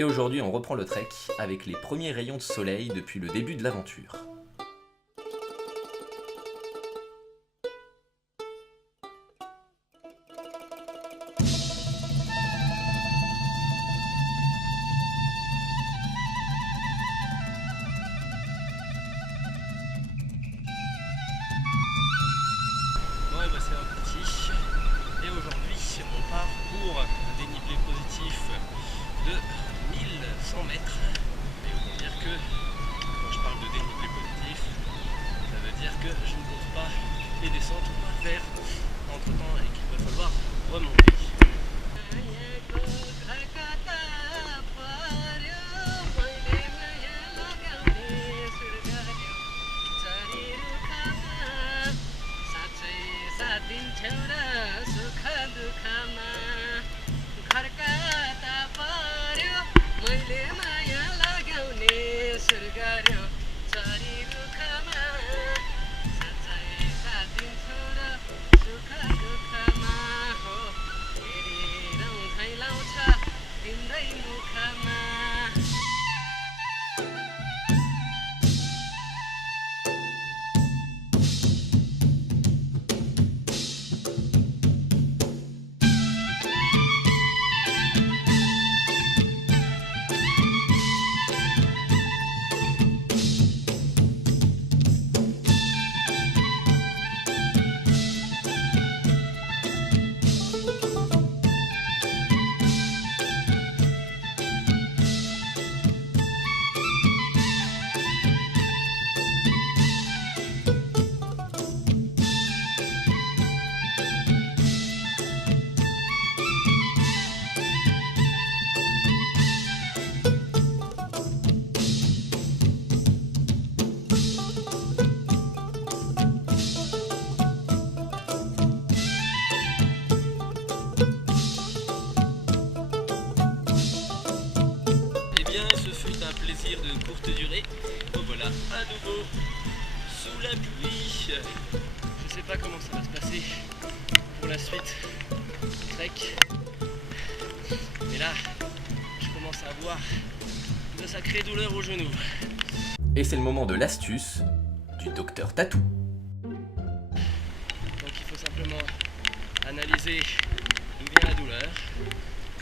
Et aujourd'hui on reprend le trek avec les premiers rayons de soleil depuis le début de l'aventure. Bon, et bah c'est reparti. Et aujourd'hui, on part pour un dénivelé positif de 1100 mètres. Et autant dire que, quand je parle de dénivelé positif, ça veut dire que je ne compte pas les descentes à faire entre temps et qu'il va falloir remonter. Eh bien, ce fut un plaisir de courte durée. Oh, voilà, à nouveau sous la pluie. Je sais pas comment ça va se passer pour la suite du trek. Mais là, je commence à avoir de sacrées douleurs aux genoux. Et c'est le moment de l'astuce du docteur Tatou. Donc il faut simplement analyser d'où vient la douleur.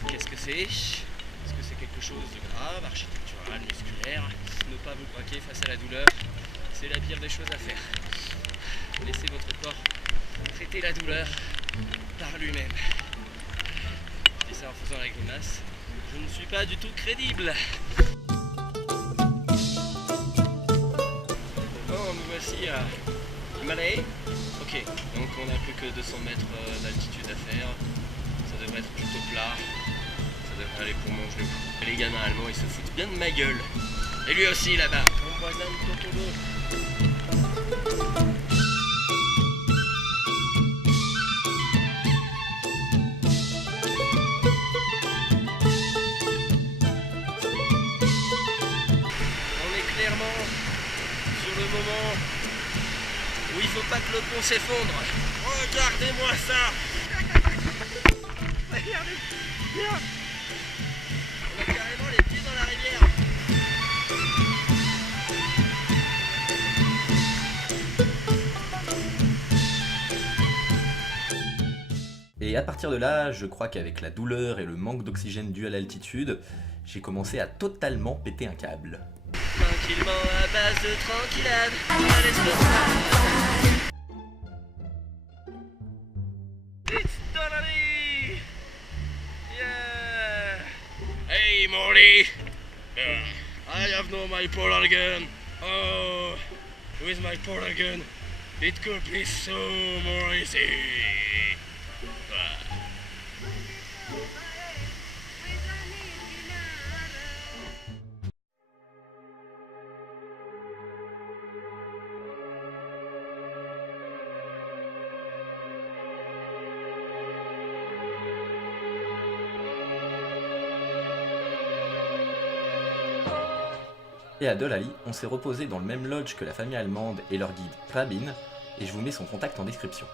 Qu'est-ce que c'est? Est-ce que c'est quelque chose de grave, architectural, musculaire? Ne pas vous braquer face à la douleur, c'est la pire des choses à faire. Laissez votre corps traiter la douleur par lui-même. Je dis ça en faisant la grimace. Je ne suis pas du tout crédible. Bon, nous voici à Himalaya. Ok, donc on n'a plus que 200 mètres d'altitude à faire. Ça devrait être plutôt plat. Ça devrait aller pour mon genou. Et les gamins allemands, ils se foutent bien de ma gueule. Et lui aussi là-bas, mon voisin de Totolo. On est clairement sur le moment où il faut pas que le pont s'effondre. Regardez-moi ça! Regardez, bien! On a carrément les pieds dans la rivière. Et à partir de là, je crois qu'avec la douleur et le manque d'oxygène dû à l'altitude, j'ai commencé à totalement péter un câble. Tranquillement à base de tranquillade. Allez, stop. It's totally. Yeah. Hey Morty. I have no my polar gun. Oh, with my polar gun, it could be so more easy. Et à Dolali, on s'est reposé dans le même lodge que la famille allemande et leur guide Prabin, et je vous mets son contact en description.